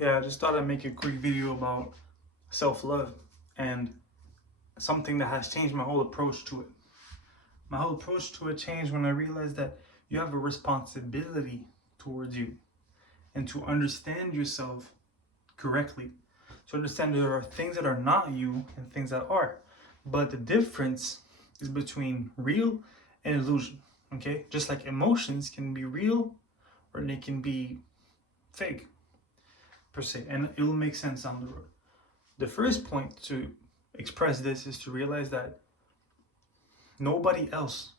Yeah, I just thought I'd make a quick video about self-love and something that has changed my whole approach to it. My whole approach to it changed when I realized that you have a responsibility towards you and to understand yourself correctly. To understand there are things that are not you and things that are. But the difference is between real and illusion. Okay? Just like emotions can be real or they can be fake per se. And it will make sense down the road. The first point to express this is to realize that nobody else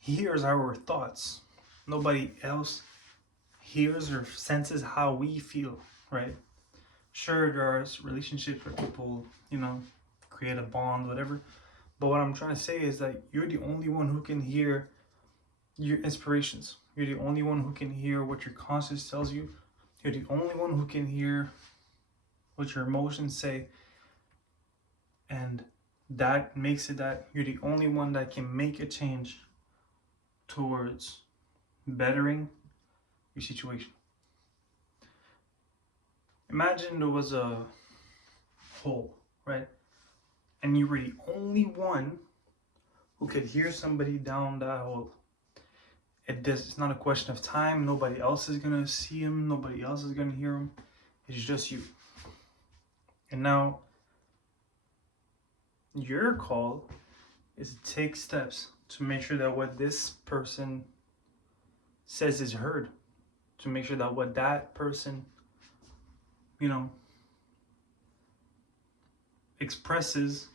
hears our thoughts. Nobody else hears or senses how we feel, right? Sure, there are relationships where people, create a bond, whatever. But what I'm trying to say is that you're the only one who can hear your inspirations. You're the only one who can hear what your conscience tells you. You're the only one who can hear what your emotions say. And that makes it that you're the only one that can make a change towards bettering your situation. Imagine there was a hole, right? And you were the only one who could hear somebody down that hole. It's not a question of time. Nobody else is going to see him. Nobody else is going to hear him. It's just you. And now your call is to take steps to make sure that what this person says is heard. To make sure that what that person, expresses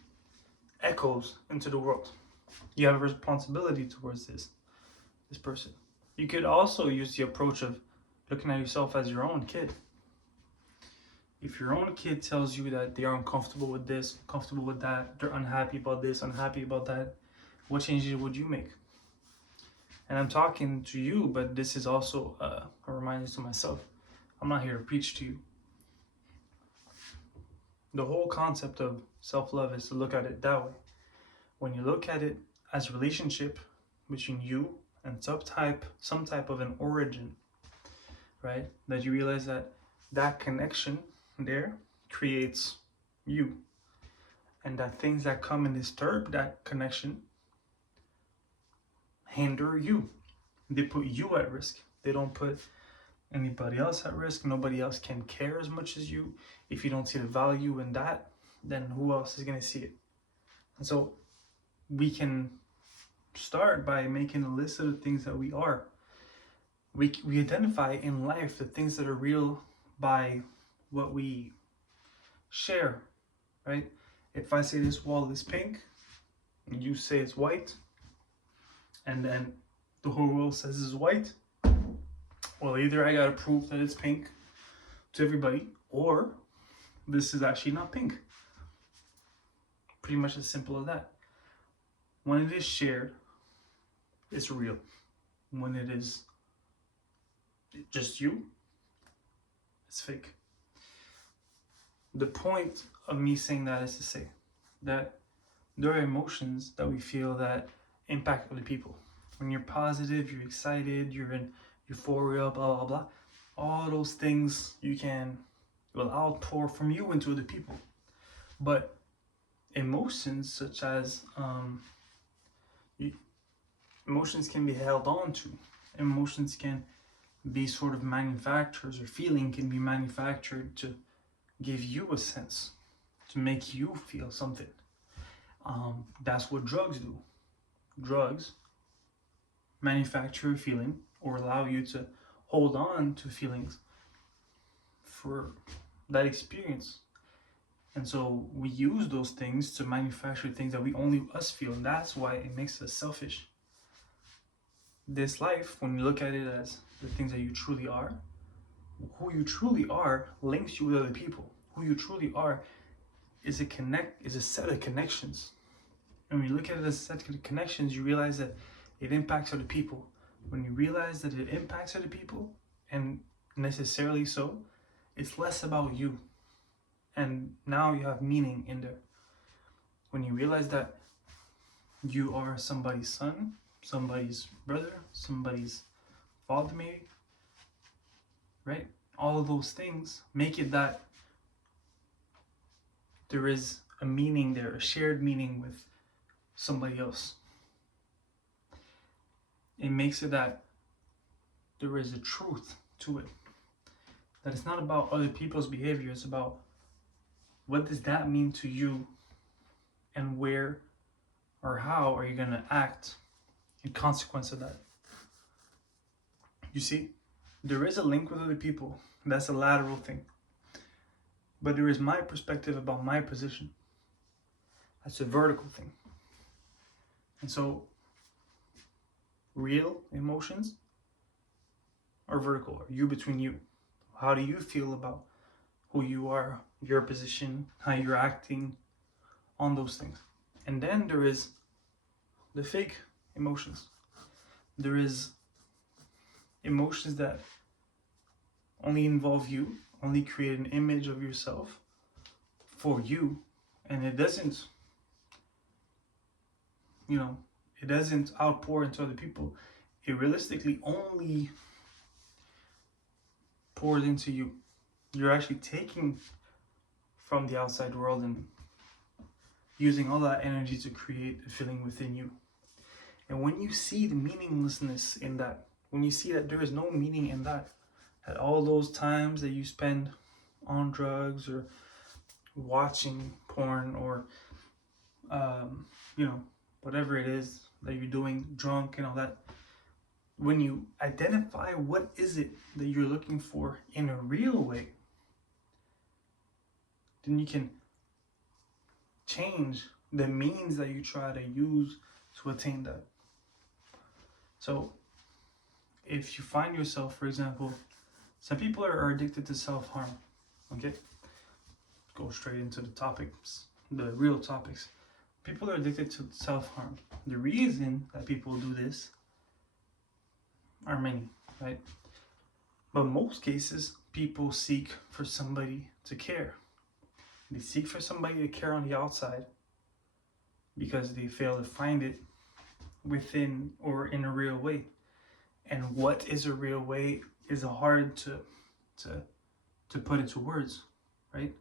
echoes into the world. You have a responsibility towards this person. You could also use the approach of looking at yourself as your own kid. If your own kid tells you that they are uncomfortable with this, comfortable with that, they're unhappy about this, unhappy about that, what changes would you make? And I'm talking to you, but this is also a reminder to myself. I'm not here to preach to you. The whole concept of self-love is to look at it that way. When you look at it as a relationship between you and some type of an origin, right? That you realize that connection there creates you. And that things that come and disturb that connection hinder you. They put you at risk. They don't put anybody else at risk. Nobody else can care as much as you. If you don't see the value in that, then who else is going to see it? And so we can start by making a list of the things that we are. We identify in life the things that are real by what we share, right? If I say this wall is pink, and you say it's white, and then the whole world says it's white, well, either I gotta prove that it's pink to everybody, or this is actually not pink. Pretty much as simple as that. When it is shared, it's real. When it is just you, it's fake. The point of me saying that is to say that there are emotions that we feel that impact other people. When you're positive, you're excited, you're in euphoria, blah, blah, blah. All those things will outpour from you into other people. But emotions such as emotions can be held on to. Emotions can be sort of manufactured, or feeling can be manufactured to give you a sense, to make you feel something. That's what drugs do. Drugs manufacture a feeling or allow you to hold on to feelings for that experience. And so we use those things to manufacture things that we only us feel, and that's why it makes us selfish. This life, when you look at it as the things that you truly are, who you truly are links you with other people. Who you truly are is a set of connections. And when you look at it as a set of connections, you realize that it impacts other people. When you realize that it impacts other people, and necessarily so, it's less about you. And now you have meaning in there. When you realize that you are somebody's son, somebody's brother, somebody's father maybe, right? all of those things make it that there is a meaning there, a shared meaning with somebody else. It makes it that there is a truth to it. That it's not about other people's behavior, it's about what does that mean to you, and where or how are you going to act in consequence of that. You see, there is a link with other people. That's a lateral thing. But there is my perspective about my position. That's a vertical thing. And so, real emotions are vertical, or you between you. How do you feel about who you are, your position, how you're acting on those things? And then there is the fake emotions. There is emotions that only involve you, only create an image of yourself for you, and it doesn't, it doesn't outpour into other people. It realistically only pours into you. You're actually taking from the outside world and using all that energy to create a feeling within you. And when you see the meaninglessness in that, when you see that there is no meaning in that, at all those times that you spend on drugs or watching porn or whatever it is that you're doing, drunk and all that, when you identify what is it that you're looking for in a real way, then you can change the means that you try to use to attain that. So if you find yourself, for example, some people are addicted to self-harm. Okay, go straight into the topics, the real topics. People are addicted to self-harm. The reason that people do this are many, right? But most cases, people seek for somebody to care. They seek for somebody to care on the outside because they fail to find it within or in a real way. And what is a real way is hard to put into words, right?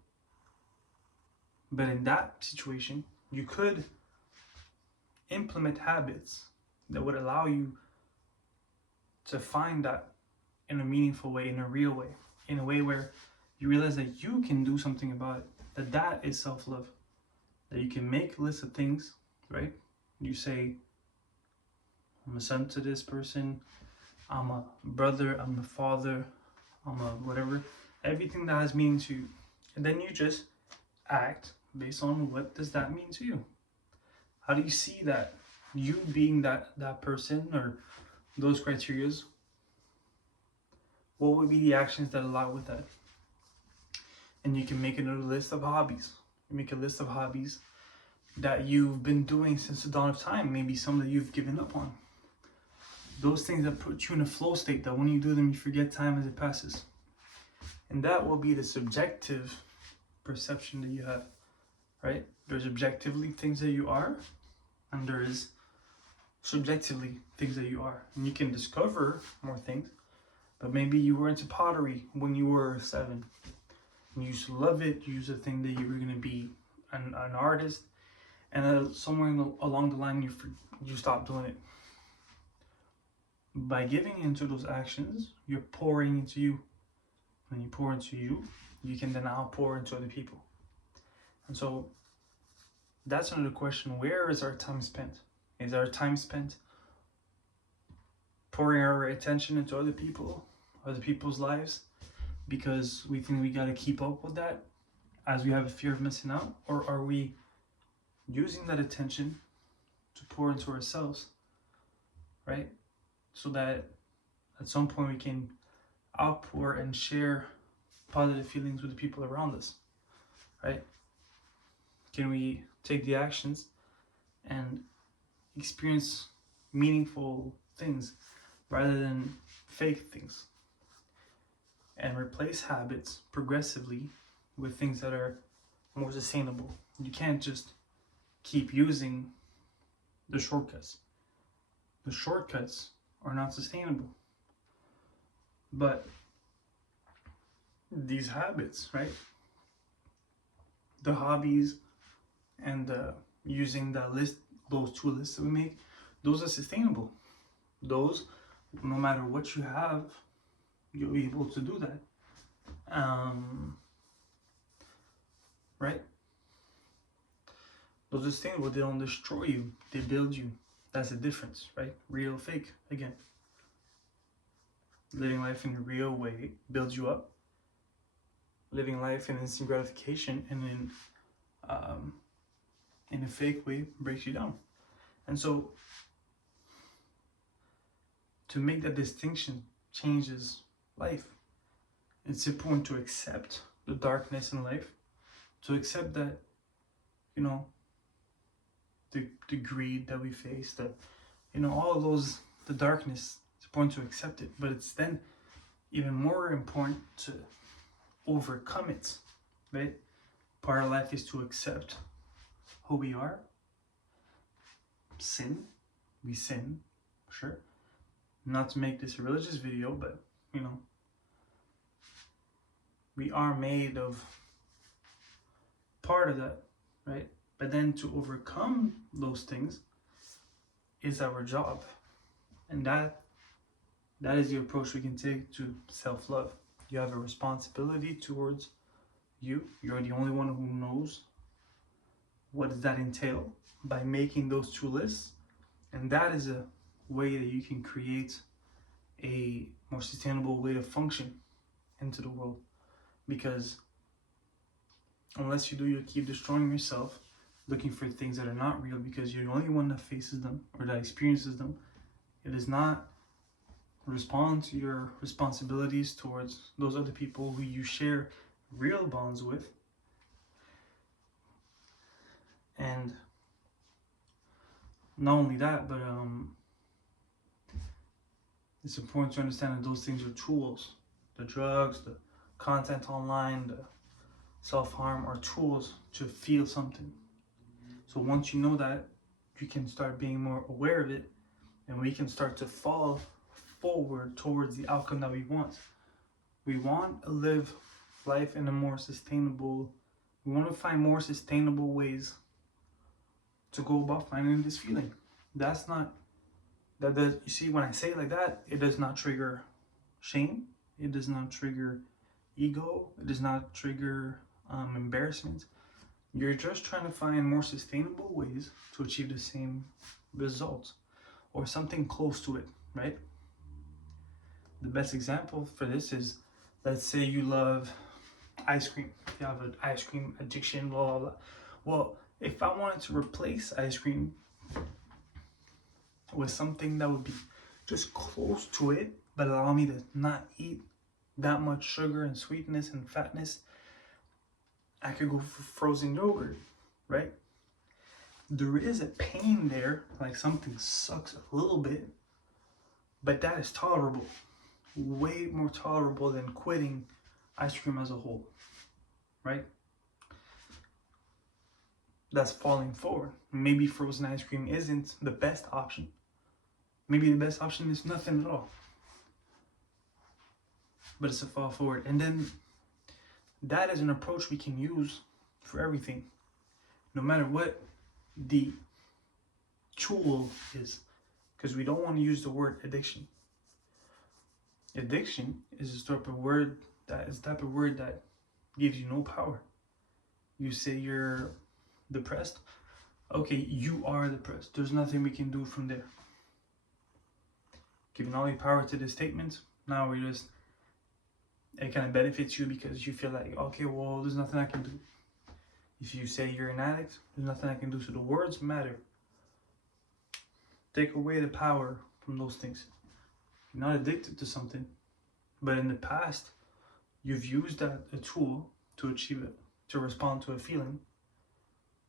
But in that situation, you could implement habits that would allow you to find that in a meaningful way, in a real way, in a way where you realize that you can do something about it, that is self-love. That you can make a list of things, right? You say, I'm a son to this person, I'm a brother, I'm a father, I'm a whatever, everything that has meaning to you. And then you just act based on what does that mean to you. How do you see that you being that person or those criterias? What would be the actions that align with that? And you can make another list of hobbies. Make a list of hobbies that you've been doing since the dawn of time. Maybe some that you've given up on. Those things that put you in a flow state that when you do them, you forget time as it passes. And that will be the subjective perception that you have, right? There's objectively things that you are, and there is subjectively things that you are. And you can discover more things, but maybe you were into pottery when you were 7. And you used to love it, you used to think that you were going to be an artist, and somewhere along the line you stopped doing it. By giving into those actions, you're pouring into you. When you pour into you, you can then outpour into other people. And so that's another question. Where is our time spent? Is our time spent pouring our attention into other people, other people's lives, because we think we got to keep up with that as we have a fear of missing out? Or are we using that attention to pour into ourselves, right? So that at some point we can outpour and share positive feelings with the people around us, right? Can we take the actions and experience meaningful things rather than fake things, and replace habits progressively with things that are more sustainable? You can't just keep using the shortcuts. The shortcuts are not sustainable. But these habits, right? The hobbies and using that list, those two lists that we make, those are sustainable. Those, no matter what you have, you'll be able to do that. Right? Those are sustainable. They don't destroy you. They build you. That's the difference, right? Real, fake. Again, living life in a real way builds you up. Living life in instant gratification and in a fake way breaks you down. And so, to make that distinction changes life. It's important to accept the darkness in life, to accept that, you know, the greed that we face, the, you know, all of those, the darkness, it's important to accept it. But it's then even more important to overcome it, right? Part of life is to accept who we are. Sin, we sin, sure. Not to make this a religious video, but, you know, we are made of part of that, right? But then to overcome those things is our job. And that is the approach we can take to self-love. You have a responsibility towards you. You're the only one who knows what does that entail by making those two lists. And that is a way that you can create a more sustainable way to function into the world. Because unless you do, you'll keep destroying yourself, looking for things that are not real, because you're the only one that faces them or that experiences them. It is not respond to your responsibilities towards those other people who you share real bonds with. And not only that, but it's important to understand that those things are tools. The drugs, the content online, the self-harm are tools to feel something. So once you know that, you can start being more aware of it, and we can start to fall forward towards the outcome that we want. We want to live life in a more sustainable, we want to find more sustainable ways to go about finding this feeling. That's not, that does, you see, when I say it like that, it does not trigger shame. It does not trigger ego. It does not trigger embarrassment. You're just trying to find more sustainable ways to achieve the same results or something close to it, right? The best example for this is, let's say you love ice cream. You have an ice cream addiction, blah, blah, blah. Well, if I wanted to replace ice cream with something that would be just close to it, but allow me to not eat that much sugar and sweetness and fatness, I could go for frozen yogurt, right? There is a pain there, like something sucks a little bit, but that is tolerable. Way more tolerable than quitting ice cream as a whole, right? That's falling forward. Maybe frozen ice cream isn't the best option. Maybe the best option is nothing at all. But it's a fall forward. And then that is an approach we can use for everything. No matter what the tool is. Because we don't want to use the word addiction. Addiction is a type of word that gives you no power. You say you're depressed. Okay, you are depressed. There's nothing we can do from there. Giving all the power to the statement, now we're just, it kind of benefits you because you feel like, okay, well, there's nothing I can do. If you say you're an addict, there's nothing I can do. So the words matter. Take away the power from those things. You're not addicted to something, but in the past, you've used that a tool to achieve it, to respond to a feeling,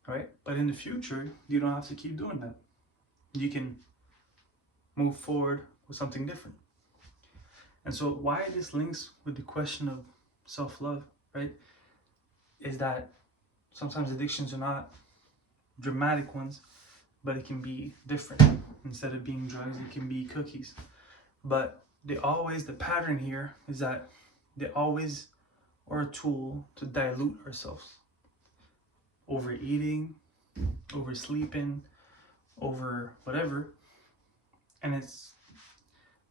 right? But in the future, you don't have to keep doing that. You can move forward with something different. And so why this links with the question of self-love, right, is that sometimes addictions are not dramatic ones, but it can be different. Instead of being drugs, it can be cookies. But the pattern here is that they always or a tool to dilute ourselves. Overeating, oversleeping, over whatever. And it's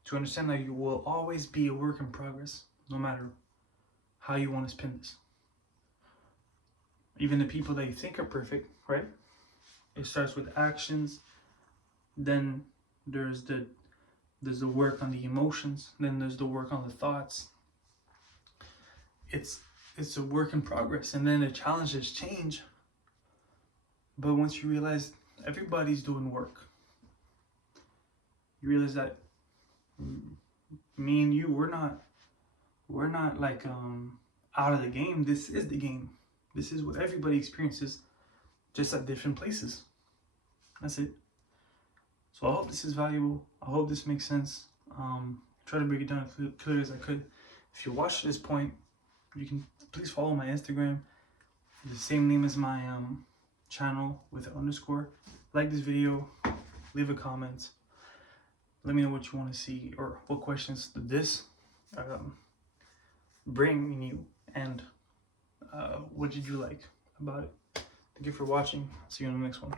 to understand that you will always be a work in progress, no matter how you want to spin this. Even the people that you think are perfect, right? It starts with actions, then there's the work on the emotions, then there's the work on the thoughts. It's a work in progress, and then the challenges change. But once you realize everybody's doing work, you realize that me and you, we're not like out of the game. This is the game. This is what everybody experiences, just at different places. That's it. So I hope this is valuable. I hope this makes sense. Try to break it down as clear as I could. If you watched this point, you can please follow my Instagram, the same name as my channel with an underscore. Like this video, leave a comment. Let me know what you want to see or what questions did this bring in you, and what did you like about it. Thank you for watching. See you in the next one.